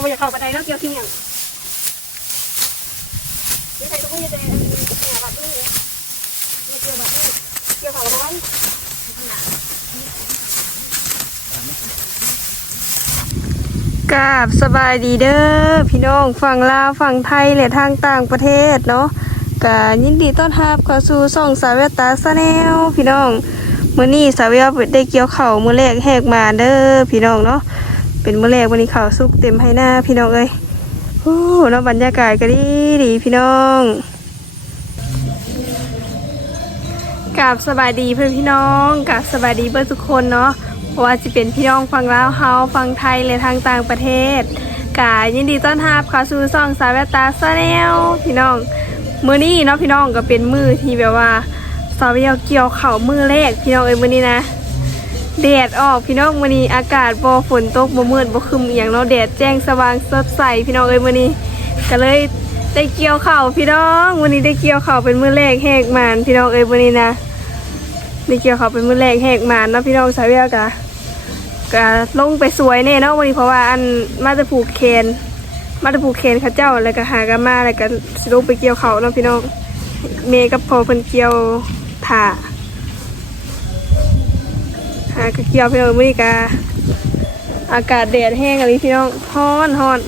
ไม่อยากเข้าบันไดแล้วเกี่ยวทิ้งอย่างนี่ใครต้องไม่จะเนี่ยแบบนี้เกี่ยวแบบนี้เกี่ยวเขาร้อนกราบสบายดีเด้อพี่น้องฝั่งลาวฝั่งไทยและทางต่างประเทศเนาะกายินดีต้อนรับเข้าสู่ช่องสาวเวตาซาแนลพี่น้องมื้อนี้สาวเวตได้เกี่ยวเข้ามื้อแรกแหกมาเด้อพี่น้องเนาะ เป็นมื้อแรกวันนี้ข้าวสุกเต็มให้หน้าพี่น้องเอ้ยโอ้เนาะบรรยากาศก็ดีดีพี่น้องกราบสบายดีเพื่อนพี่น้องกราบสบายดีเพื่อนทุกคนเนาะว่าจะเป็นพี่น้องฟังลาวเฮาฟังไทยและทางต่างประเทศกายินดีต้อนรับเข้าสู่ซ่องสาวแวตาซาแนลพี่น้องมือนี้เนาะพี่น้องก็เป็นมือที่แบบว่าสาวเวลเกี่ยวเข่ามือแรกพี่น้องเอ้ยมือนี้นะ แดดออกพี่น้องมื้อนี้อากาศบ่ฝนตกบ่มืดบ่คึมอหย่างเนาะแดดแจ้งสว่างสดใสพี่น้องเอ้ยมื้อนี้ก็เลยได้เกี่ยวข้าวพี่น้องมื้อนี้ได้เกี่ยวข้าวเป็นมื้อแรกแหกหมานพี่น้องเอ้ยมื้อนี้นะได้เกี่ยวข้าวเป็นมื้อแรกแหกหมานเนาะพี่น้องสาวเวลกะก็ลงไปสวยแน่เนาะวันนี้เพราะว่าอันมาจะผูกเคนมาจะผูกเคนเขาเจ้าแล้วก็หากันมาแล้วก็สิลงไปเกี่ยวเขาเนาะพี่น้องเมย์กับพอเพิ่นเกี่ยวถ่า หาก็เกี่ยวพี่น้องมื้อนี้ก็อากาศแดดแห้งอะไรพี่น้องฮ้อนฮ้อน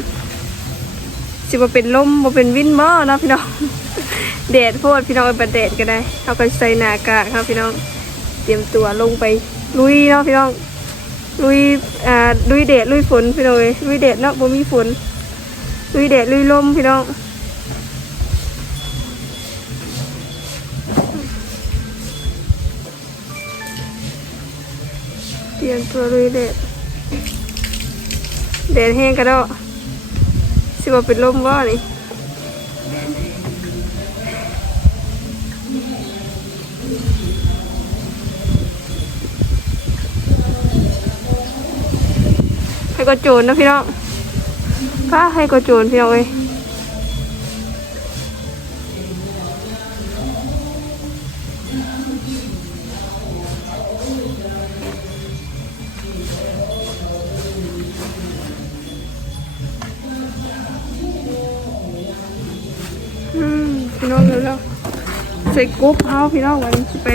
สิบ่เป็นลมบ่เป็นวินบ่เนาะพี่น้องแดดโพดพี่น้องเอาไปแดดก็ได้เขาก็ใส่หน้ากากครับพี่น้องเตรียมตัวลงไปลุยเนาะพี่น้องลุยอ่าลุยแดดลุยฝนพี่น้องลุยแดดเนาะบ่มีฝนลุยแดดลุยลมพี่น้อง ยมตัวลุยแดดแดดแห้งกระดอกสิว่าเป็นลมบ่นี่ให้ก็โจรนะพี่น้องป้าให้ก็โจรพี่น้องเอ้ย ส่กรุ๊ปเฮาพี่น้องวันไป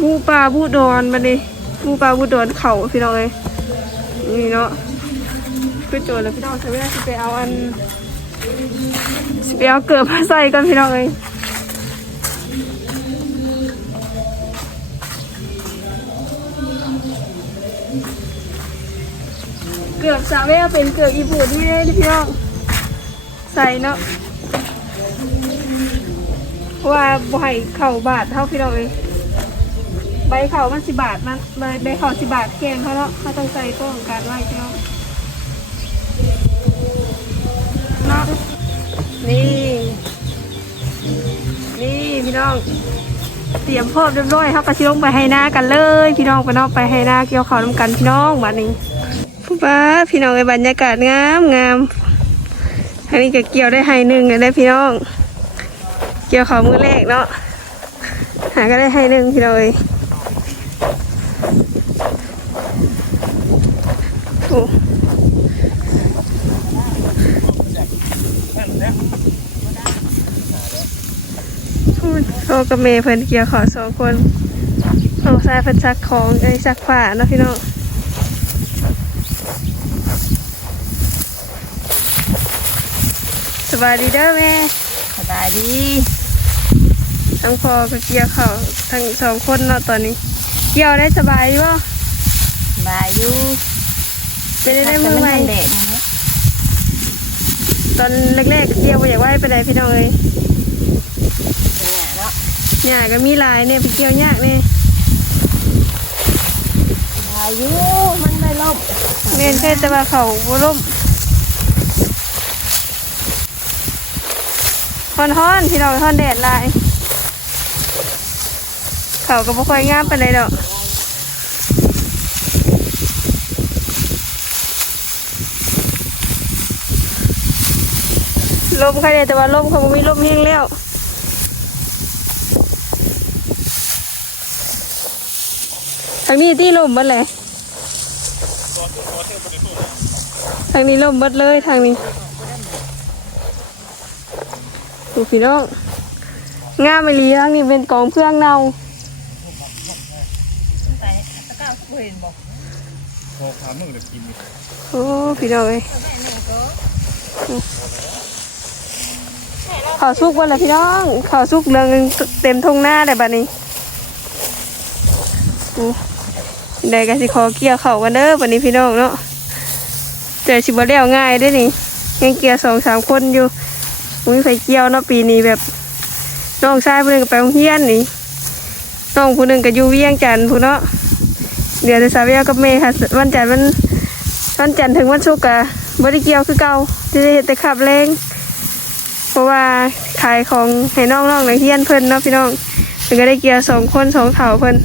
มูปลาบูดอนบันนี้หมูปลาบูดอนเข่าพี่น้องเอ้ยนี่เนาะคือโจทย์แล้วพี่น้องใช้เวลาสิไปเอาอันสิไปเอาเกือมาใส่กันพี่น้องเลยเกือบสาวเวลเป็นเกือบอีบูดที่ได้พี่น้องใส่เนาะ ว่าให้เข่าบาทเท่าพี่น้องเลยใบเข่ามันสิบาทมันใบใบเข่าสิบาทแกงเขาเนาะเขาต้องใส่ตัวของการไหว้เนาะเนาะนี่ นี่พี่น้อง เตรียมพร้อมเรียบร้อยเขาก็ชิลงไปให้หน้ากันเลย พี่น้องไปนอกไปให้หน้าเกี่ยวข้าวน้ำกันพี่น้องบัดนี้ผู้ป้าพี่น้องไอ้บรรยากาศงามงามอันนี้ก็เกี่ยวได้ให้หนึ่งเลยได้พี่น้อง เกี่ยวข้าวมือแรกเนาะหาก็ได้ให้หนึ่งพี่น้องเอ้ยโอ้พูดพ่อกับเมย์เพิ่นเกี่ยวขอสองคนเอาสายเพิ่นซักของไอ้ซักผ้าเนาะพี่น้องสบายดีเด้อแม่สบายดี ทั้งพ่อก็เกี่ยวเขาวทั้งสองคนเนาะตอนนี้ เกี่ยวได้สบายดีบ่สบายอยู่เป็นได้มือใหม่เด็กตอนแรกๆเกี่ยวไปอยากไหวไปได้พี่น้องเอ้ยเนี่ยเนาะหญ้าก็มีหลายเนี่ยไปเกี่ยวยากเนี่ยสบายอยู่มันได้ลมเมนแค่แต่ว่าเขาบ่ล่มฮอนฮอนๆพี่น้องฮอนแดดหลาย เขาก็บ่ค่อยงามปานใดดอกลมใครเนี่ยแต่ว่าลมเขาบ่มีลมแห้งแล้วทางนี้ที่ลมมันเลยทางนี้ลมบิดเลยทางนี้ดูพี่น้องงามไม่ลีทางนี้เป็นกองเพื่องเนาแต่ตะก้าวเห็นบอก พอความือเด็กกินโอ้พี่น้องเอ้ยข่าวสุกวันละพี่น้องข่าวสุกเรื่องเต็มทงหน้าแต่บัดนี้ได้กันสิขอเกี่ยวเข่ากันเด้อบัดนี้พี่น้องเนาะเจอสิบ่แล้วง่ายด้อนี่ยังเกี่ยวสองสามคนอยู่มุ้ยไฟเกี่ยวเนาะปีนี้แบบน้องชายผู้หนึงก็ไปโรงเรียนนี่น้องผู้หนึงก็อยู่เวียงจันทน์ผู้เนาะ เดี๋ยวจะสาวเวียกับเมย์ค่ะวันจันทร์มันวันจันทร์ถึงวันศุกร์อะบ่ได้เกี่ยวคือเก่าจะได้เห็นแต่ขับแรงเพราะว่าขายของให้น้องๆนักเรียนเพิ่นเนาะพี่น้องเพิ่นก็ได้เกี่ยวสองคนสองเถาเพิ่น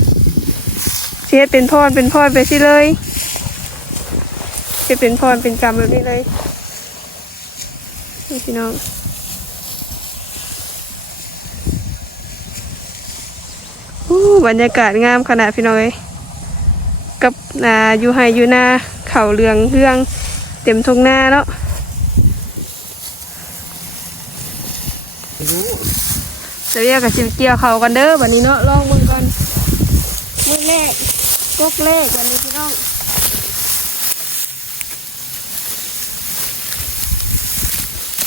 เฮ็ดเป็นพรเป็นพรไปสิเลยสิเป็นพรเป็นกรรมแบบนี้เลยนี่พี่น้องอู้บรรยากาศงามขนาดพี่น้อย กับนาอยู่ไฮอยู่นาเขาเหลืองเรื่องเต็มทงหน้าเนาะจะเรียกกับชิมเกี่ยวเขากันเด้อวันนี้เนาะลองมือก่อนมือแรกกกแรกวันนี้พี่น้อง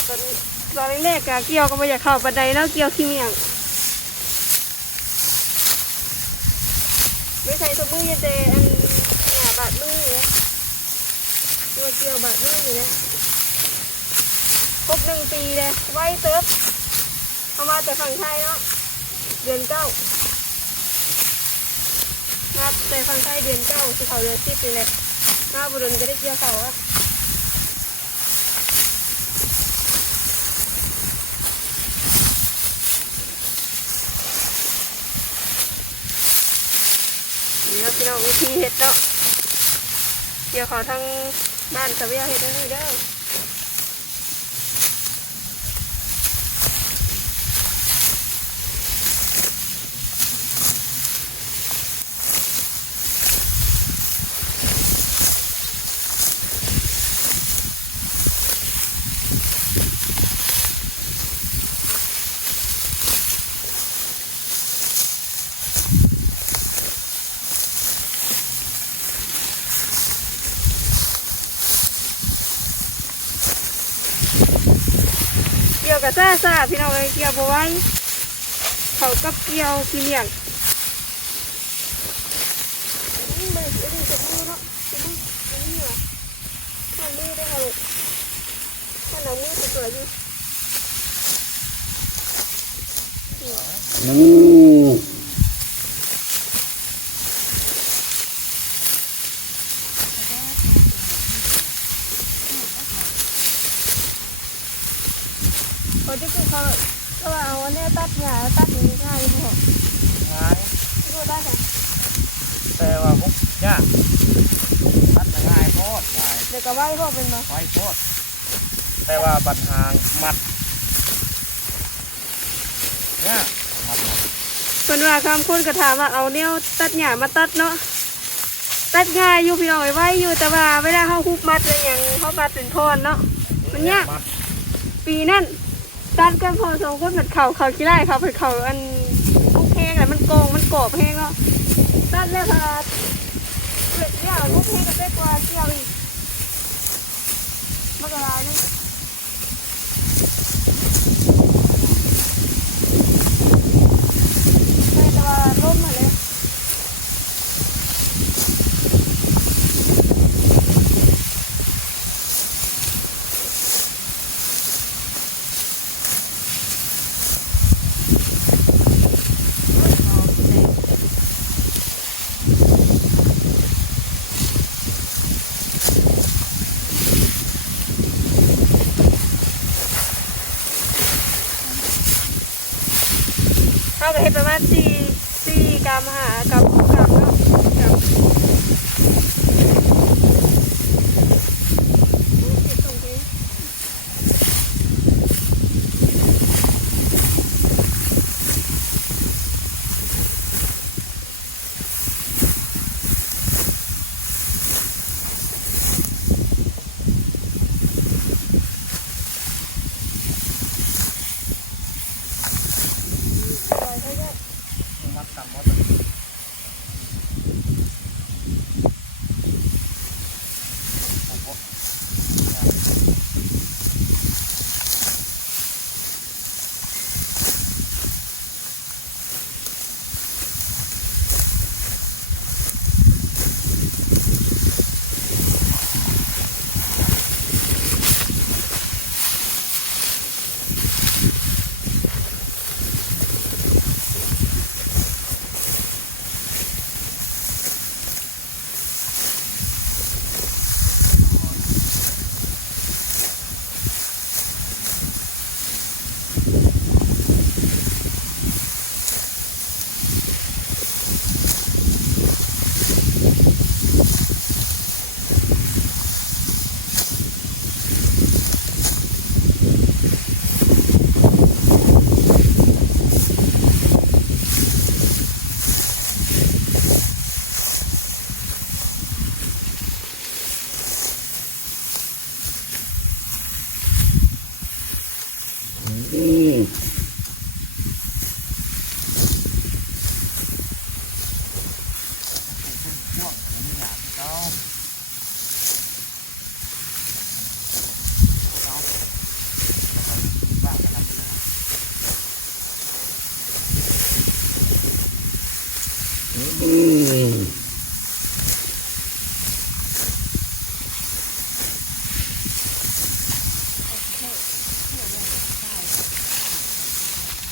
ตอนตอนแรกกะเกี่ยวก็ไม่อยากเข้าปันไดเนาะเกี่ยวขี้เมียง ไม่ใช่สมือยันเจอันเนี่ยบาดมือเนี่ยตัวเกี่ยวบาดมืออยู่เนี่ยครบหนึ่งปีเลยไว้เติบเอามาแต่ฝั่งไทยเนาะเดือนเก้ามาแต่ฝั่งไทยเดือนเก้าคือเขาเดือนสิบนี่แหละมาบุรุษก็ได้เกี่ยวเขาอะนี่ครับ พี่น้องวิธีเห็ดเนาะเดี๋ยวขอทางบ้านสะเวียเห็ดอันนี่เด้อ เกี่ยวกับซ่าซ่า พี่น้องเลยเกี่ยวบไหว้เขากับเกี่ยวพี่เลี้ยงโอ้เนาะจะมือจะมือว่ะมันมือได้ค่ะลูกมันเอามือจะเกิดอยู่ อู้ เขาจะคือเขาเขาว่าเอาอันเนี้ยตั ดหญ้าตัดงนี้ง่ายพ่อง่ายดูได้แต่ว่าพวกยากตัดง่ายโพดง่ายเดี๋ยวก็ไหว้พ่อเป็นมาไว้โพดแต่ว่าบันหางมัดเนี่ยมัดมัดเป็นว่าคำคนก็ถามว่าเอาเนี้ยตัดหญ้ามาตัดเนาะตัดง่ายอยู่พี่น้องไว้อยู่แต่ว่าเวลาเขาคุบมัดอะไรอย่างเขามัดเป็นพรเนาะมันยากมัดปีนั่น ตัดกันพอสองคนเหมือนเขาเขาขี้ไร่เขาเป็นเขาอันลูกแห้งแหละมันโกงมันกรอบแห้งเนาะตัดแล้วค่ะเล็ดเนี่ยลูกแห้งก็ได้กว่าเกี่ยวอีกมันก็ลายนี่ย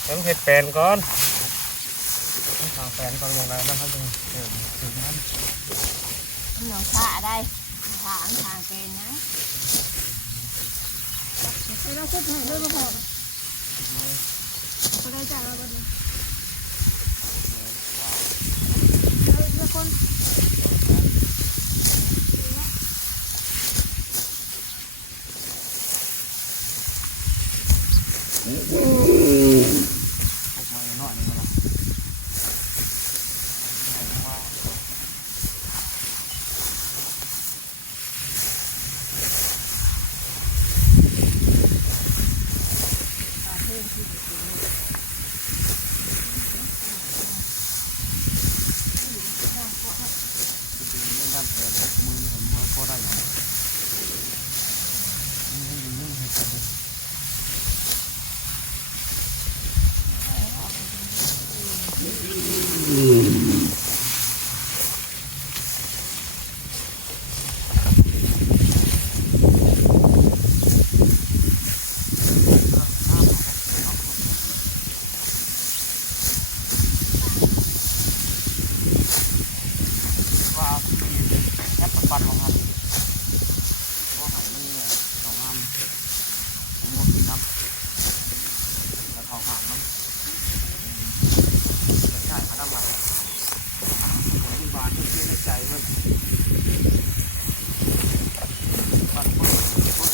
ต้องเห็ดแปลนก่อนต้องทางแปลนก่อนมองแล้วนะครับจึงเออถึงนั้นหนองขาได้ทางทางเป็นนะเราพูดถึงเรื่องพอก็ได้จากเราบ้างเลือกคน พกมาหน่อยนึงละ ว่าที่แอปปัดของมันก็หายมันเนี่ยสองอันผมว่ากินน้ำแล้วเขาหางน้ำใช่พนักงานผมที่บ้านที่ในใจมันปัดปุ๊บปุ๊บ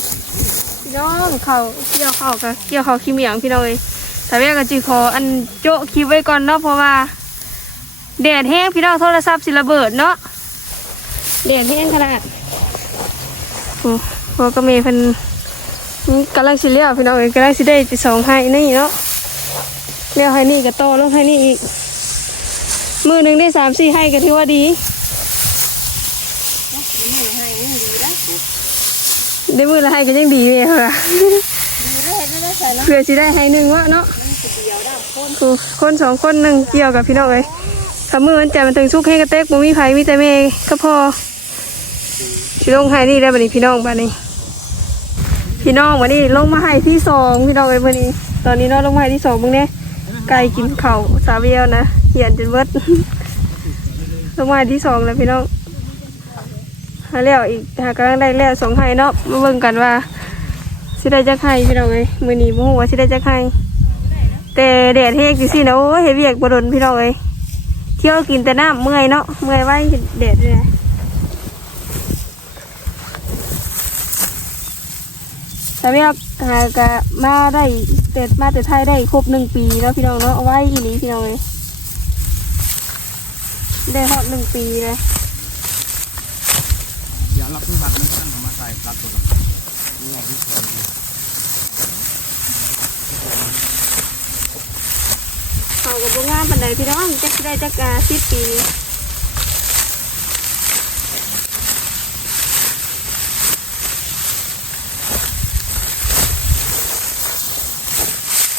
พี่น้อง เขาเกี่ยวเขากับเกี่ยวเขาขี้เหมียงพี่น้องเอ้ยแต่แม่ก็จีขออันโจะคลิปไว้ก่อนเนาะเพราะว่าแดดแห้งพี่น้องโทรศัพท์สิระเบิดเนาะแดดแห้งขนาดโอ้พอกระเมย์เพิ่นกำลังสิเลี้ยวพี่น้องเอ้ยกำลังสิได้ไปสองให้นี่เนาะเลี้ยวให้นี่ก็โตลงให้นี่อีกมือหนึ่งได้สามสี่ให้ก็ถือว่าดี ไม่ให้ยังดีนะ ได้มือละให้ก็ยังดีเลยค่ะดีได้ไม่ได้ใส่แล้วเพื่อสิได้ให้หนึ่งวะเนาะมันสิเดียวได้คนคือคนสองคนหนึ่งเกี่ยวกับพี่น้องเลยถ้ามือมันจะมันถึงชุกให้กระเตกบ่มีไผมีแต่เมย์ก็พอสิลงให้นี่ได้บัดนี้พี่น้องบัดนี้ พี่น้องบัดนี้ลงมาให้ที่สองพี่น้องเอ้ยบัดนี้ ตอนนี้เนาะลงมาให้ที่สองมึงเนี่ยไก่กินเข่าวสาเวียวนะเหียนจนเบิดลงมาให้ที่สองแล้วพี่น้อง หาแล้วอีกหากำลังได้แล้วสองให้เนาะมาเบิ่งกันว่าสิได้จักให้พี่น้องเอ้ยมื้อนี้บ่ฮู้ว่าสิได้จักให้แต่แดดแห้งสิสินะโอ้ยเฮดเวียกบดนพี่น้องเอ้ยเที่ยวกินแต่น้ำเมื่อยเนาะเมื่อยไว้แดดเลยแต่เรียกหากะมาได้เต็ดมาแต่ไทยได้ครบหนึ่งปีแล้วพี่น้องเนาะเอาไว้อีนี้พี่น้องเลยได้ฮอดหนึ่งปีเลย กับโรงงานปันใดพี่น้องจะได้จักกาสิบปี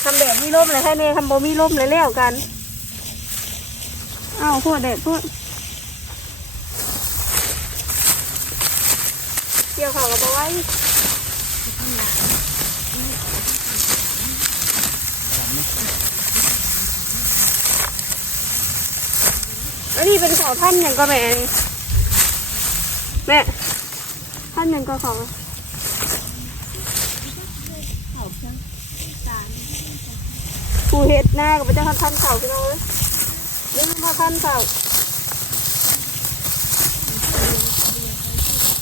ทำแบบมีร่มเลยให้เม่ทำบ่มีร่มเลยแล้วกันอ้าวพูดแดดพูดเกี่ยวข่ากับเอไว้ นี่เป็นเขาท่านอย่างก็แม่นี่แม่ท่านอย่างก็เขาผู้เห็ดหน้ากับพระเจ้าท่านเขาพี่น้องเอ้ยเรื่องพระท่านเขา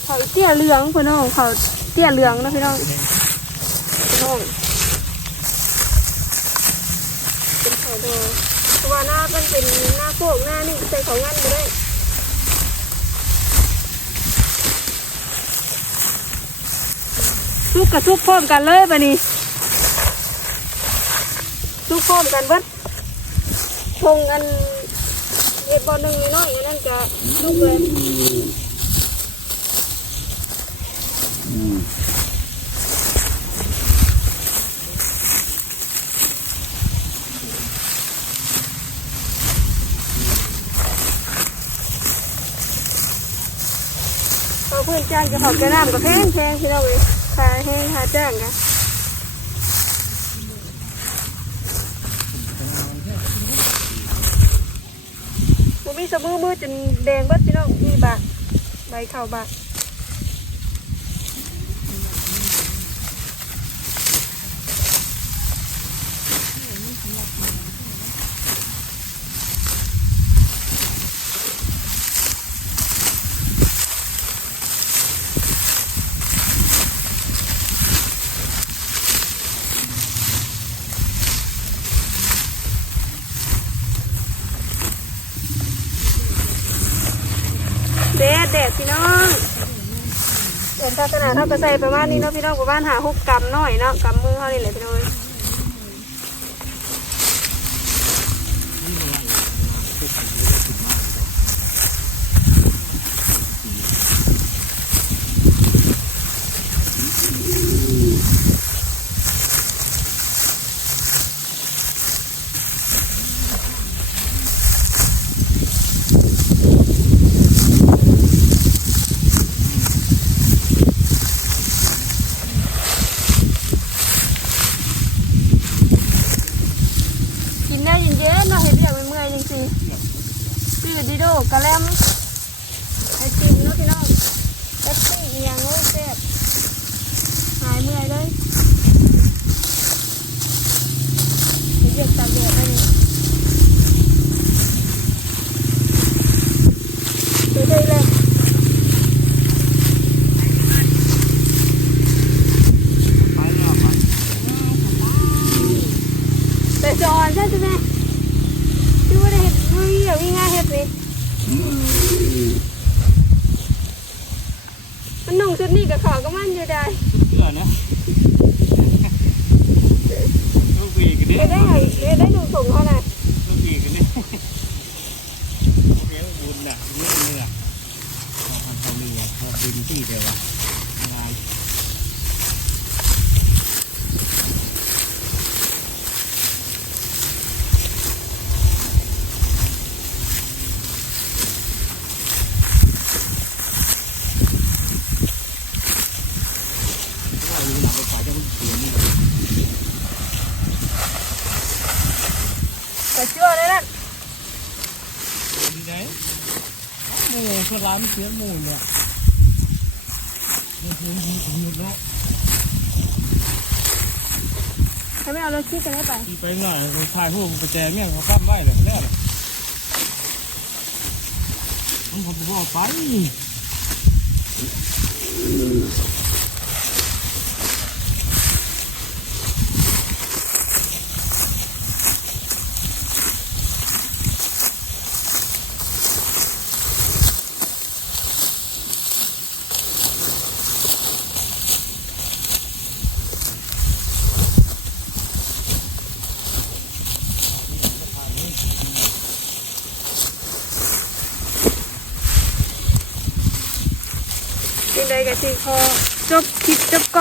เขาเตี้ยเหลืองพี่น้องเขาเตี้ยเหลืองนะพี่น้องพี่น้องเป็นเขาโด เพราะว่าหน้ามันเป็นหน้าโคกหน้านี่ใส่ของงั้นไม่ได้ซุกกับซุกพร้อมกันเลยบะนี้ซุกพร้อมกันเบิดทงอันเห็ดบอลหนึ่งน้อยๆอันนั้นจะซุกเลยเอาเพื่อน จ้างจะขอบจะน้ำก็แพงแพงพี่น้องเอ้ยขาแห้งหาจ้างนะมีสมือมือจนแดงบัดพี่น้องมีบาใบเข่าวบาทแดดแดดพี่น้องเดินทัศนาเท่า ก็ใส่ประมาณนี้เนาะพี่น้องประมาณหาหกกรัมหน่อยเนาะกำมือเท่านี้แหละพี่น้องเอ้ยกินได้เย็นๆเนาะเห็ดเรียกไม่เมื่อยจริงๆชื่อดิโดกะแลมไอติมเนาะพี่น้องแท็กซี่อีหยังโอ้แซ่บหายเมื่อยเลย เห็ดเรียกตากแดดได้นี่ไปได้เลย ไปแล้วไป ไปจอนใช่ไหมดูว่าได้เห็ดเฮ้ยเดี๋ยววิ่งง่ายเห็ดนี่มันนุ่งชุดนี้กับขอก็มันอยู่ได้ เพื่อนะลูกปีกันดิ เห็ดได้ไงเห็ดได้ดูส่งเขาหน่อย ลูกปีกันดิเลี้ยงบุญน่ะเลี้ยงเนื้อเราทำทำเนื้อเราบินที่เดียววะงาย ว่าอยู่หลังรถไฟจะพุ่งเสียนี่ แต่ชั่วเลยนั่น ดีไหนโม่คนร้ามเสียงม่เนี่ยมันคือมีถึงหยุดแล้วใครไม่เอารถขี้กันได้ไปไปหน่อยคนชายพวกประแจเมี่ยงเขาข้ามไหวเลยแน่เลยมันผมบอกไป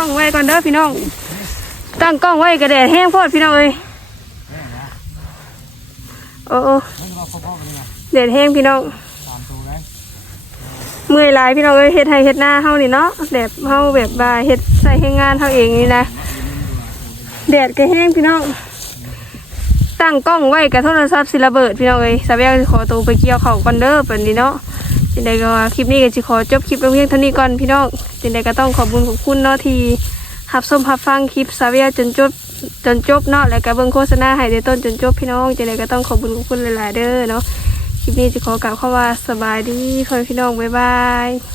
ล้องไว้ก่อนเด้อพี่น้อง ตั้งกล้องไว้กระแดดแห้งพอดพี่น้องเอ้ยโอ้แดดแห้งพี่น้องเมื่อยหลายพี่น้องเอ้ยเห็ดไห้เห็ดหน้าเฮานี่เนาะแดดเฮาแบบว่าเห็ดใส่ให้งานเฮาเองนี่นะแดดก็แห้งพี่น้องตั้งกล้องไว้กับโทรศัพท์สิระเบิดพี่น้องเอ้ยสาวแววขอตัวไปเกี่ยวเขาก่อนเด้อเป็นนี่เนาะ จินใดก็ว่าคลิปนี้ก็จะขอจบคลิปลงเพียงเท่านี้ก่อนพี่น้องจินใดก็ต้องขอบคุณขอบคุณเนาะที่หับส้มหับฟังคลิปซาวแววจนจบจนจบเนาะแล้วก็เบิ่งโฆษณาให้ในต้นจนจบพี่น้องจินใดก็ต้องขอบคุณขอบคุณหลายๆเด้อเนาะคลิปนี้จะขอกล่าวคำว่าสบายดีพ่อแม่พี่น้องบ๊ายบาย